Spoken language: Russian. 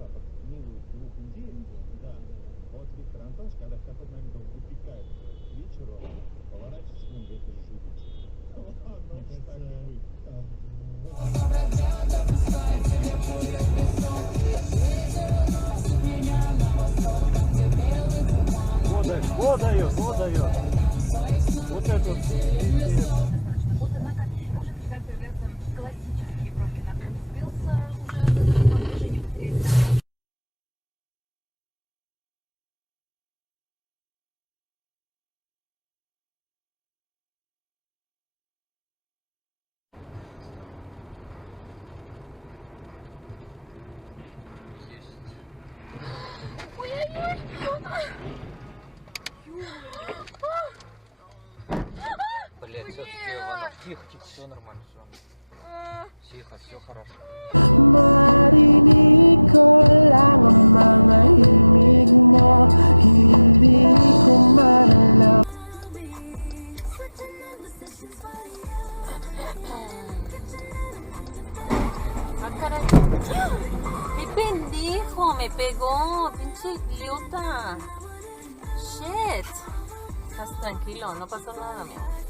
Запад, милую двух Индии, да. Вот Виктор Антонович, когда в какой-то момент он выпекает к вечеру, поворачивается к ним, говорит, это же любите. Ладно, уж так и быть. Вот дает. Вот это вот. Вот однако может когда появляться классический профиль, а сбился уже по движению быстрее. Блять, все-таки Иванов. Тихо, все нормально, все. Тихо, все хорошо. Marinig ko lang ang mga himig mo, hindi ko malalam. ¡Qué pendejo! Me pegó, pinche idiota. Shit. Estás tranquilo, no pasó nada, mi amor.